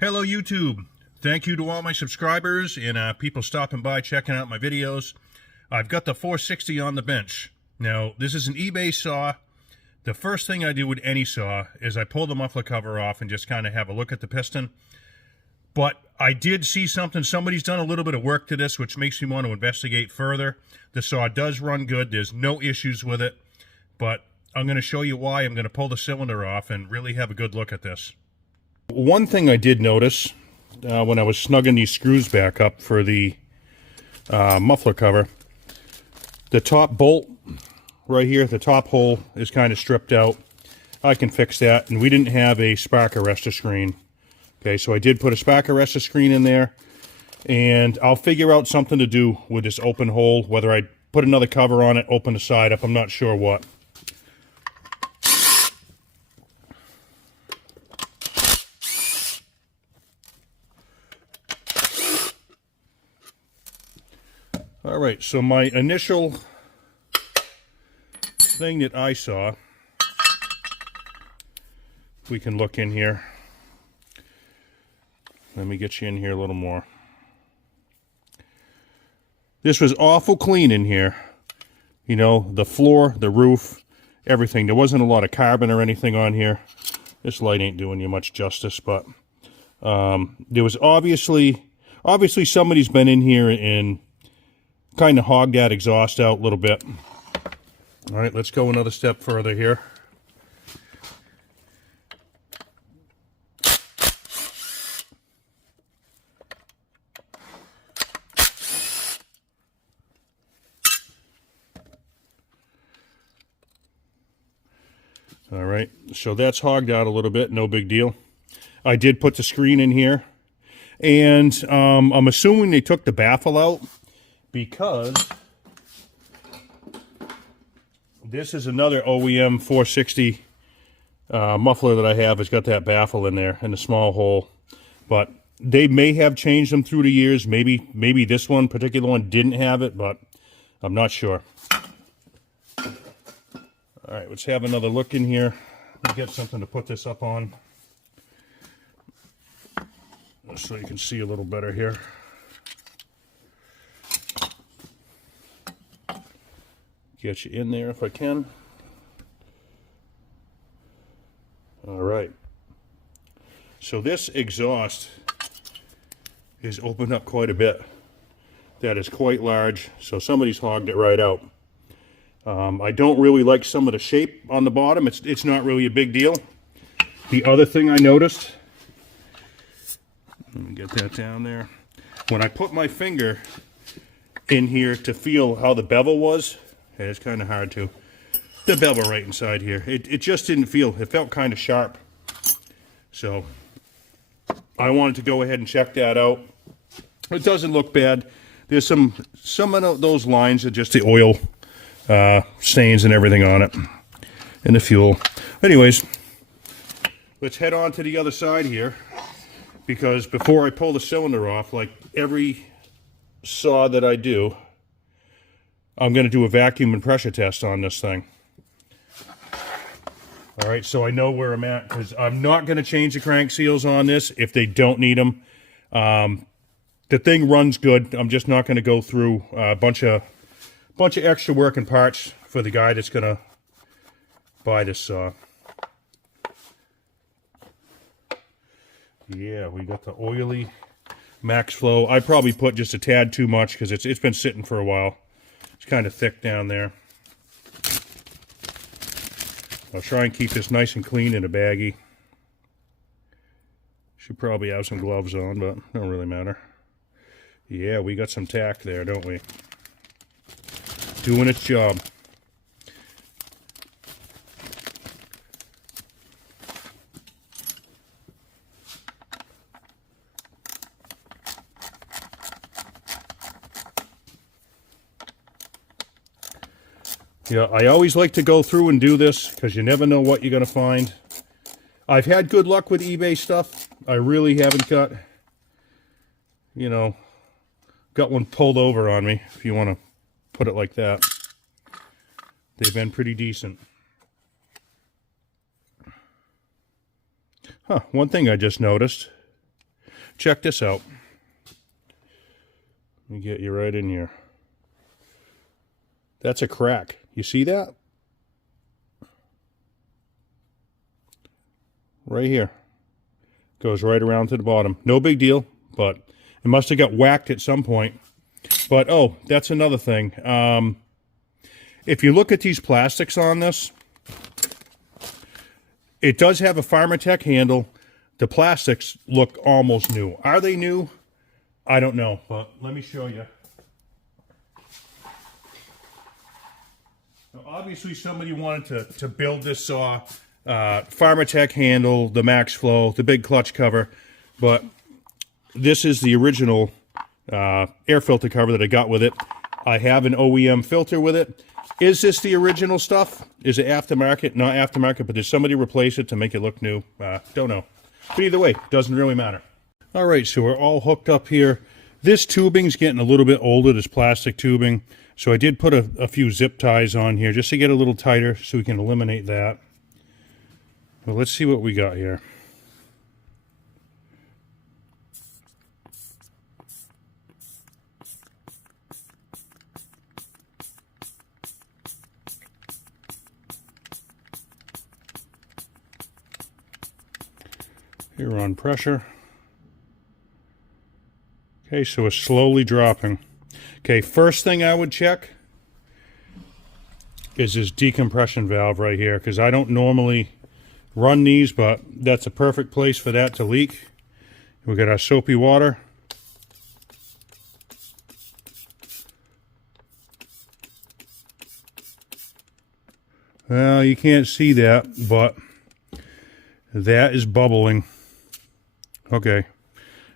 Hello YouTube. Thank you to all my subscribers and people stopping by checking out my videos. I've got the 460 on the bench. Now this is an eBay saw. The first thing I do with any saw is I pull the muffler cover off and just kind of have a look at the piston. But I did see something, somebody's done a little bit of work to this, which makes me want to investigate further. The saw does run good, there's no issues with it, but I'm going to show you why. I'm going to pull the cylinder off and really have a good look at this. One thing I did notice when I was snugging these screws back up for the muffler cover, the top bolt right here, the top hole is kind of stripped out. I can fix that, and we didn't have a spark arrestor screen. Okay, so I did put a spark arrestor screen in there, and I'll figure out something to do with this open hole, whether I put another cover on it, open the side up, I'm not sure what. All right, so my initial thing that I saw, we can look in here. Let me get you in here a little more. This was awful clean in here. You know, the floor, the roof, everything. There wasn't a lot of carbon or anything on here. This light ain't doing you much justice, but there was obviously somebody's been in here and kind of hogged that exhaust out a little bit. All right, let's go another step further here. All right, so that's hogged out a little bit, no big deal. I did put the screen in here, and I'm assuming they took the baffle out, because this is another OEM 460 muffler that I have. It's got that baffle in there and a small hole, but they may have changed them through the years. Maybe this one, particular one, didn't have it, but I'm not sure. All right, let's have another look in here. Let me get something to put this up on so you can see a little better here. Get you in there if I can. All right. So this exhaust is opened up quite a bit. That is quite large, so somebody's hogged it right out. I don't really like some of the shape on the bottom. It's not really a big deal. The other thing I noticed, let me get that down there. When I put my finger in here to feel how the bevel was, it's kind of hard to. The bevel right inside here, it just didn't feel, it felt kind of sharp. So I wanted to go ahead and check that out. It doesn't look bad. There's some of those lines are just the oil stains and everything on it, and the fuel. Anyways, let's head on to the other side here, because before I pull the cylinder off, like every saw that I do, I'm going to do a vacuum and pressure test on this thing. All right, so I know where I'm at, because I'm not going to change the crank seals on this if they don't need them. The thing runs good. I'm just not going to go through a bunch of extra working parts for the guy that's going to buy this saw. Yeah, we got the oily max flow. I probably put just a tad too much because it's been sitting for a while. It's kind of thick down there. I'll try and keep this nice and clean in a baggie. Should probably have some gloves on, but don't really matter. Yeah, we got some tack there, don't we? Doing its job. Yeah, I always like to go through and do this because you never know what you're going to find. I've had good luck with eBay stuff. I really haven't got, you know, got one pulled over on me, if you want to put it like that. They've been pretty decent. Huh, one thing I just noticed. check this out. Let me get you right in here. That's a crack. You see that? Right here. Goes right around to the bottom. No big deal, but it must have got whacked at some point. But, oh, that's another thing. If you look at these plastics on this, it does have a Pharmatech handle. The plastics look almost new. Are they new? I don't know, but let me show you. Now, obviously, somebody wanted to build this saw. Pharmatech handle, the Max Flow, the big clutch cover, but this is the original air filter cover that I got with it. I have an OEM filter with it. Is this the original stuff? Is it aftermarket? Not aftermarket, but did somebody replace it to make it look new? Don't know. But either way, doesn't really matter. All right, so we're all hooked up here. This tubing's getting a little bit older, this plastic tubing. So I did put a few zip ties on here just to get a little tighter so we can eliminate that. Well, let's see what we got here. Here on pressure. Okay, so it's slowly dropping. Okay, first thing I would check is this decompression valve right here, because I don't normally run these, but that's a perfect place for that to leak. We got our soapy water. Well, you can't see that, but that is bubbling. Okay,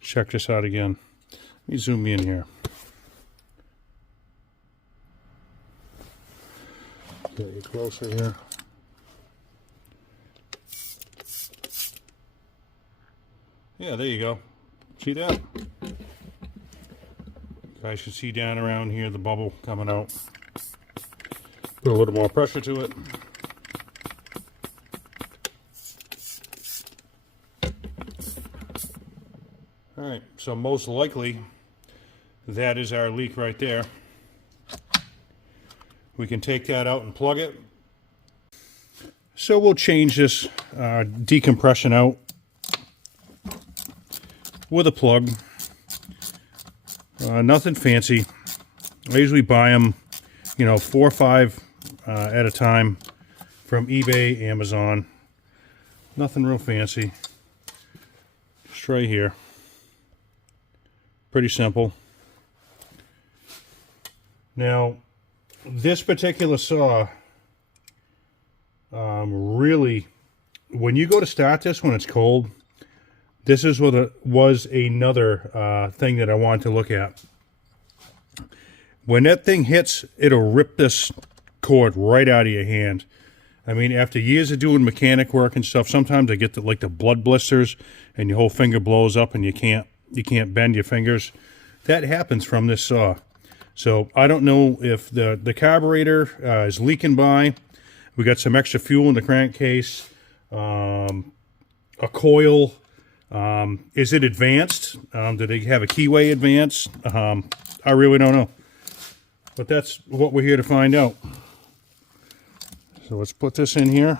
check this out again. Let me zoom in here. Get you closer here. Yeah, there you go. See that? You guys can see down around here the bubble coming out. Put a little more pressure to it. Alright, so most likely that is our leak right there. We can take that out and plug it. So we'll change this decompression out with a plug. Nothing fancy. I usually buy them, 4 or 5 at a time from eBay, Amazon. Nothing real fancy. Just right here. Pretty simple. Now, this particular saw, really, when you go to start this when it's cold, this is what it was another thing that I wanted to look at. When that thing hits, it'll rip this cord right out of your hand. I mean, after years of doing mechanic work and stuff, sometimes I get the blood blisters and your whole finger blows up and you can't bend your fingers. That happens from this saw. So I don't know if the carburetor is leaking by. We got some extra fuel in the crankcase. A coil. Is it advanced? Do they have a keyway advanced? I really don't know. But that's what we're here to find out. So let's put this in here.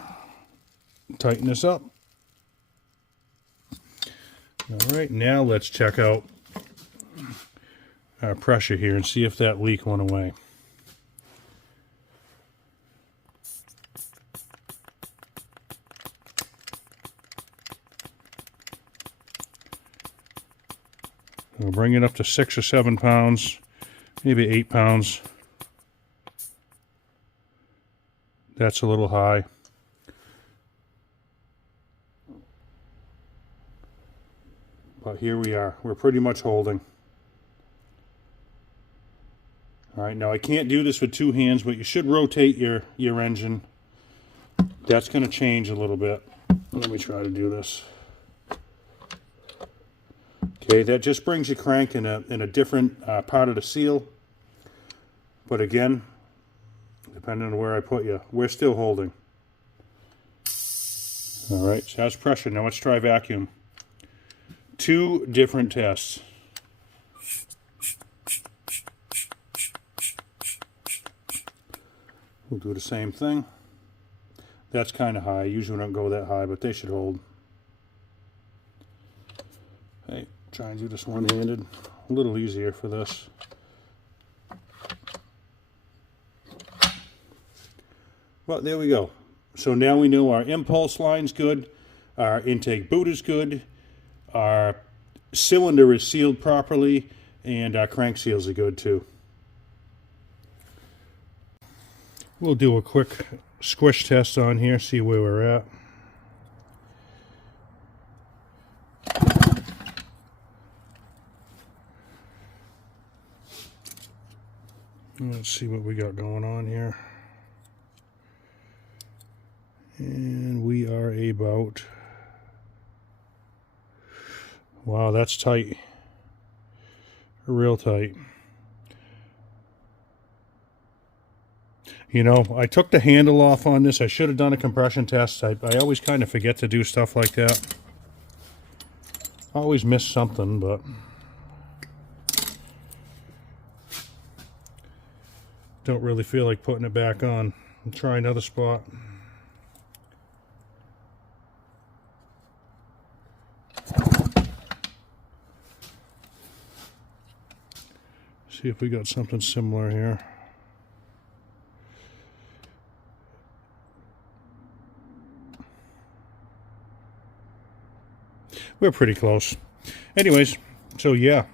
Tighten this up. All right, now let's check out our pressure here and see if that leak went away. We'll bring it up to 6 or 7 pounds, maybe 8 pounds. That's a little high. But here we are. We're pretty much holding. All right, now I can't do this with 2 hands, but you should rotate your engine. That's going to change a little bit. Let me try to do this. Okay, that just brings your crank in a different part of the seal. But again, depending on where I put you, we're still holding. All right, so that's pressure. Now let's try vacuum. two different tests. We'll do the same thing. That's kind of high. Usually don't go that high, but they should hold. Hey, try and do this one-handed. A little easier for this. Well, there we go. So now we know our impulse line's good, our intake boot is good, our cylinder is sealed properly, and our crank seals are good too. We'll do a quick squish test on here, see where we're at. Let's see what we got going on here. And we are about, wow, that's tight. Real tight. You know, I took the handle off on this. I should have done a compression test. I always kind of forget to do stuff like that. I always miss something, but don't really feel like putting it back on. I'll try another spot. See if we got something similar here. We're pretty close. Anyways, so yeah,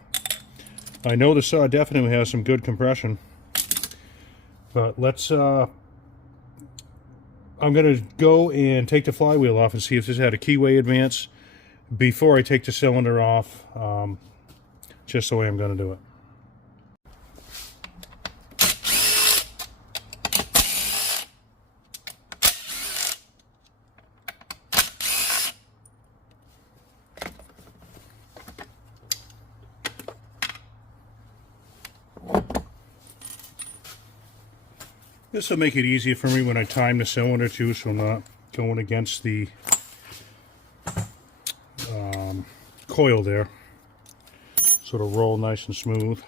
I know the saw definitely has some good compression, but let's I'm gonna go and take the flywheel off and see if this had a keyway advance before I take the cylinder off. Just the way I'm gonna do it. This will make it easier for me when I time the cylinder too, so I'm not going against the coil there. So it'll roll nice and smooth.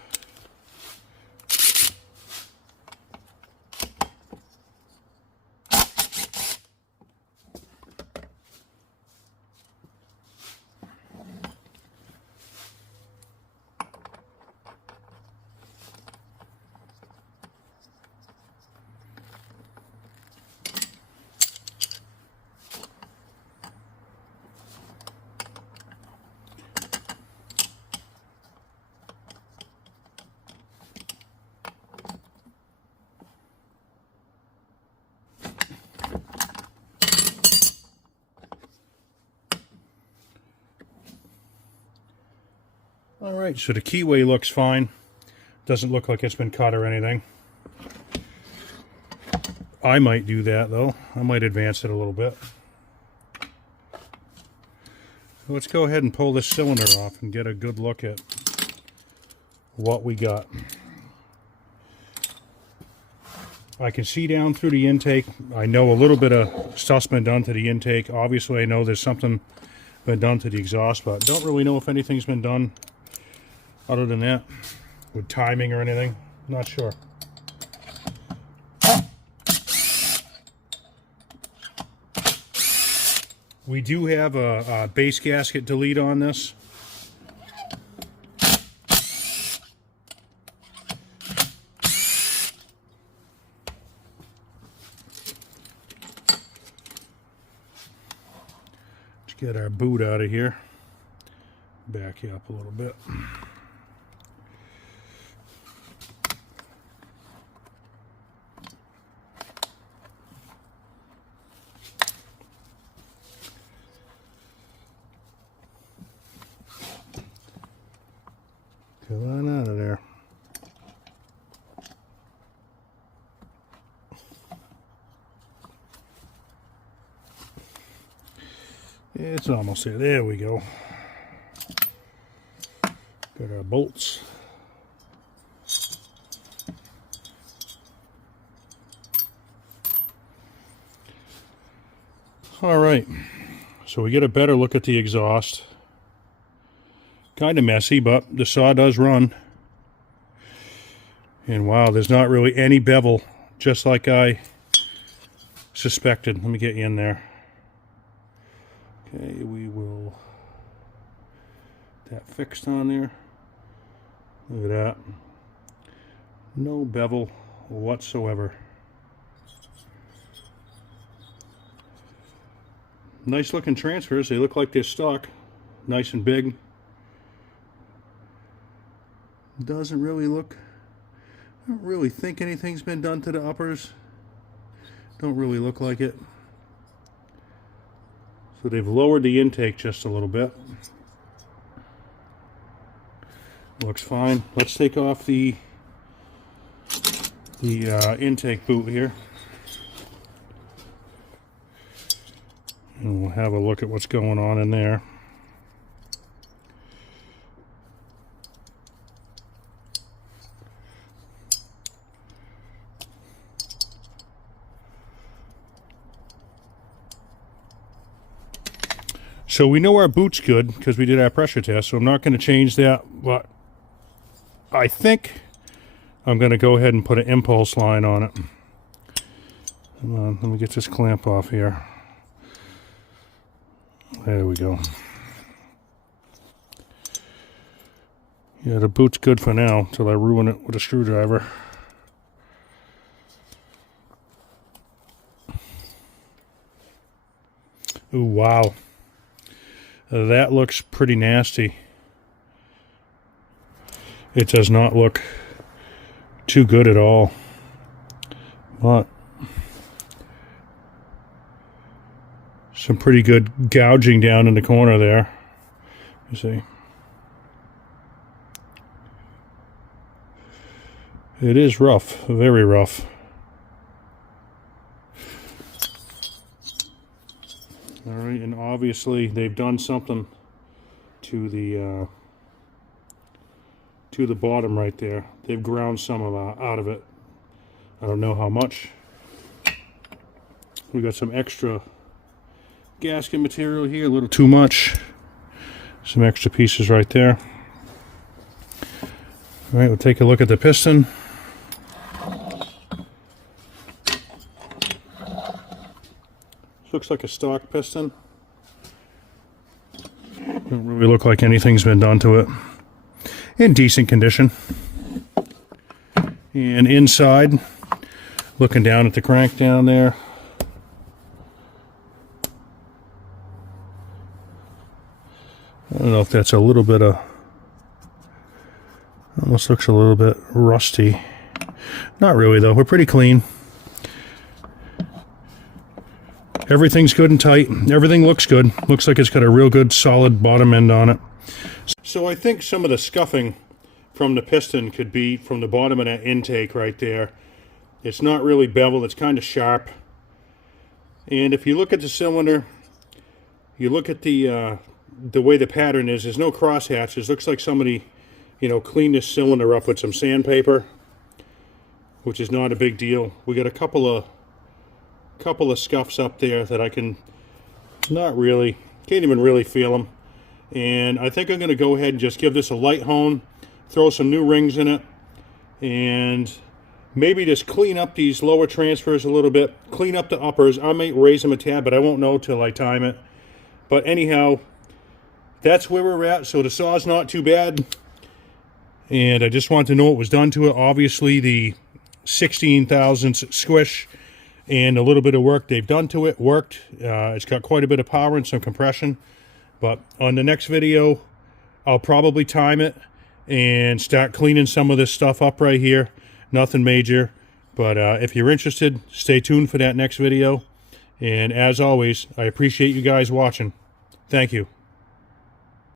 Alright, so the keyway looks fine. Doesn't look like it's been cut or anything. I might do that though. I might advance it a little bit. Let's go ahead and pull this cylinder off and get a good look at what we got. I can see down through the intake. I know a little bit of stuff's been done to the intake. Obviously I know there's something been done to the exhaust, but don't really know if anything's been done other than that with timing or anything. Not sure. We do have a base gasket delete on this. Let's get our boot out of here. Back you up a little bit. Come on out of there. It's almost there. There we go. Got our bolts. All right. So we get a better look at the exhaust. Kind of messy, but the saw does run. And wow, there's not really any bevel, just like I suspected. Let me get you in there. Okay, we will that fixed on there. Look at that. No bevel whatsoever. Nice looking transfers. They look like they're stock. Nice and big. Doesn't really look, I don't really think anything's been done to the uppers. Don't really look like it. So they've lowered the intake just a little bit. Looks fine. Let's take off the intake boot here. And we'll have a look at what's going on in there. So we know our boot's good because we did our pressure test, so I'm not going to change that, but I think I'm going to go ahead and put an impulse line on it. Come on, let me get this clamp off here. There we go. Yeah, the boot's good for now until I ruin it with a screwdriver. Ooh, wow. That looks pretty nasty. It does not look too good at all. But some pretty good gouging down in the corner there. You see. It is rough, very rough. All right, and obviously they've done something to the bottom right there. They've ground some out of it. I don't know how much. We got some extra gasket material here, a little too much. Some extra pieces right there. All right, we'll take a look at the piston. Looks like a stock piston. Doesn't really look like anything's been done to it. In decent condition. And inside, looking down at the crank down there. I don't know if that's a little bit of, almost looks a little bit rusty. Not really though, we're pretty clean. Everything's good and tight. Everything looks good. Looks like it's got a real good solid bottom end on it. So I think some of the scuffing from the piston could be from the bottom of that intake right there. It's not really beveled. It's kind of sharp. And if you look at the cylinder, you look at the way the pattern is, there's no cross hatches. Looks like somebody, you know, cleaned this cylinder up with some sandpaper, which is not a big deal. We got a couple of scuffs up there that I can't even really feel them. And I think I'm going to go ahead and just give this a light hone, throw some new rings in it, and maybe just clean up these lower transfers a little bit, clean up the uppers. I might raise them a tad, but I won't know till I time it. But anyhow, that's where we're at. So the saw's not too bad, and I just want to know what was done to it. Obviously the 16 thousandths squish and a little bit of work they've done to it worked. It's got quite a bit of power and some compression. But on the next video, I'll probably time it and start cleaning some of this stuff up right here. Nothing major. But if you're interested, stay tuned for that next video. And as always, I appreciate you guys watching. Thank you.